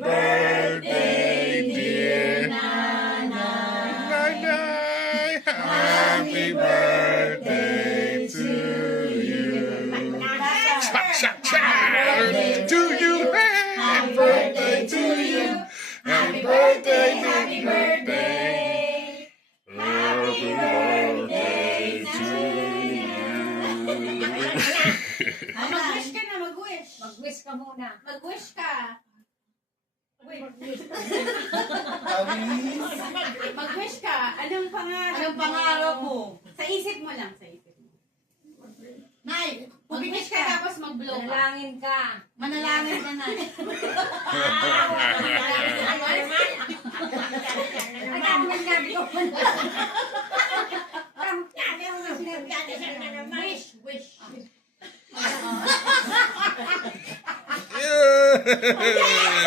birthday, dear Nanay. Happy birthday to you. Cha cha cha to you. Happy birthday to you. Happy birthday, happy birthday. Happy birthday to you. Mag-wish ka na, mag-wish. Mag-wish ka muna. Mag-wish ka. Wait. Mag-wish ka. Anong pangarap Anong pangarap mo? Sa isip mo lang, sa isip mo. Nay, Mag-wish ka tapos mag-blow ka. Manalangin ka. manalangin ka na. Ang dami ng gabi ko. Wish, wish. Yeah.